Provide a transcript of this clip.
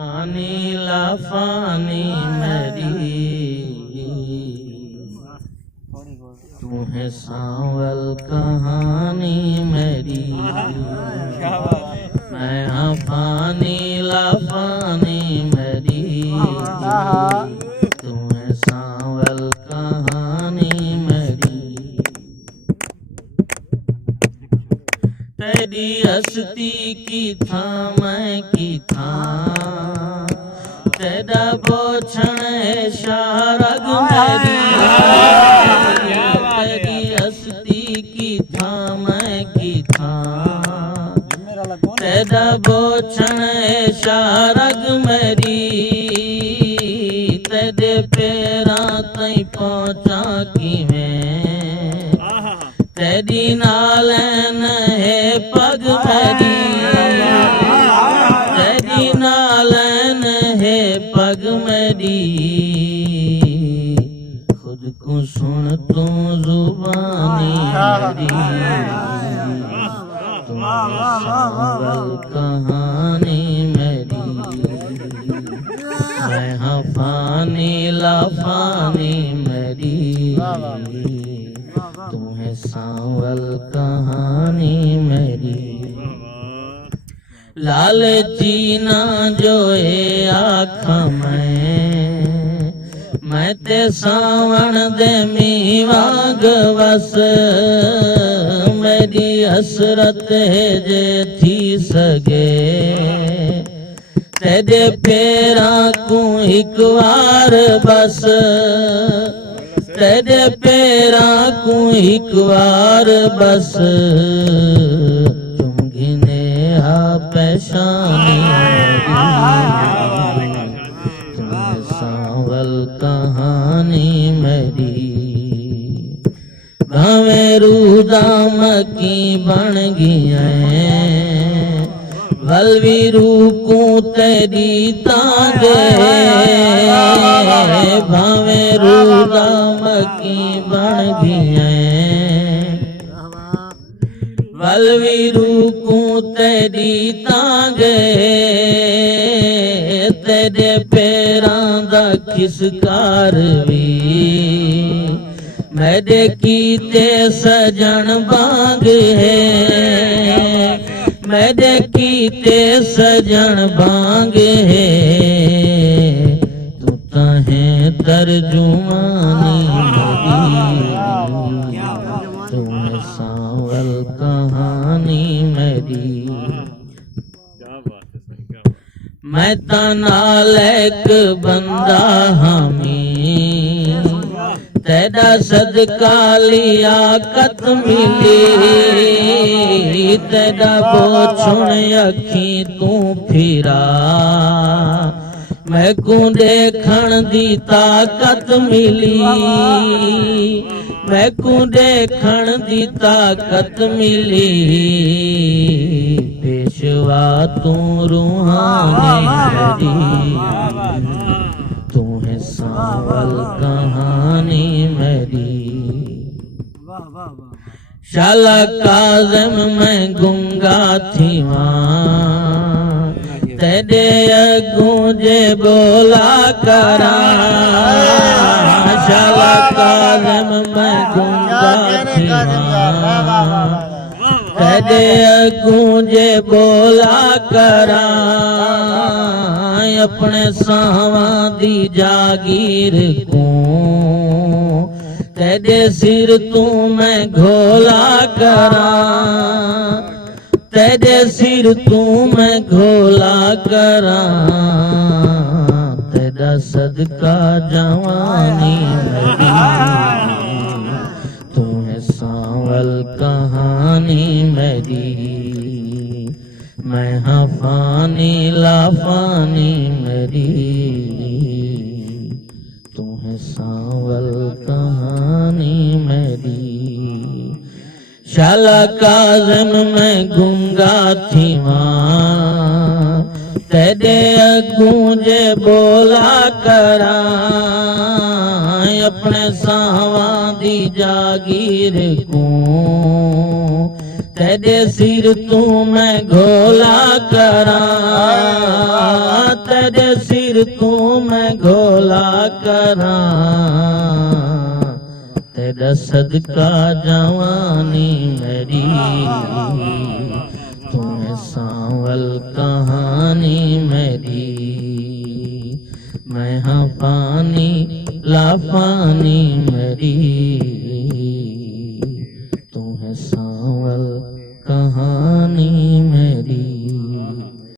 फानी लाफानी मेरी, तू है सांवल कहानी मेरी। मैं हाँ फानी लाफानी मेरी, तू है सांवल कहानी मेरी। तेरी हस्ती की था मैं की था, तेरा बोछण है शारग मेरी। तेरी हस्ती की था मैं की था, तेरा बोछण है शारग मेरी। तेरे पैरा तई पहुंचा की मैं, तेरी नालन है पग मेरी। तेरी नालन है पग मेरी, खुद को सुन तू जुबानी मेरी। तू सांवल कहानी मेरी, मैं हाँ फानी लाफानी मेरी। तू है सांवल कहानी मेरी। लालची ना जोए आँख मैं ते सावण दे मीवाग वस। मेरी हसरत है जे थी सगे, तेरे पैरा को एक बार बस। तेरे पैरा को एक बार बस, तुम गिने हा पेशानी मेरी। तुम सांवल कहानी मेरी। भावे रूदाम की बन गई बलवीरू को तेरी तांगे। भावे रूदाम की बन गई बलवीरू को तेरी तांगे। तेरे पैरां दा खिसकार भी मेरे कीते सजन बांग है। मेरे कीते सजन बांग है, तू तो है तर्जुमानी मेरी। तू है सांवल कहानी मेरी। मैं ता नालैक बंदा हामी, तेरा सदका लियाकत मिली। तेरा बोछुण अखी तू फिरा, मैं को देखण दी ताकत मिली। मैं को देखण दी ताकत मिली। पेशवा तू रूहानी मेरी। तू है सांवल कहानी मेरी। शाला काज़म मैं गुंगा थी वहाँ, तेरे अगू जे बोला करा। शाला काज़म मैं गुंगा थी वहाँ, तेरे अगू जे बोला करा। अपने सावा दी जागीर को तेरे सिर तू मैं घोला करा। तेरे सिर तू मैं घोला करा। तेरा सदका जवानी मेरी। तू है सांवल कहानी मेरी। मैं हाँ फानी लाफानी मेरी। तू है सांवल कहानी मेरी। शाला काज़म मैं गुंगा थी वहाँ, तेरे अगू जे बोला करा। अपने सावा दी जागीर को तेरे सिर तू मैं घोला करा, तेरे सिर तू मैं घोला करा, तेरा सदका जवानी मेरी, तुम्हें सांवल कहानी मेरी, मैं हाँ पानी लाफानी मेरी।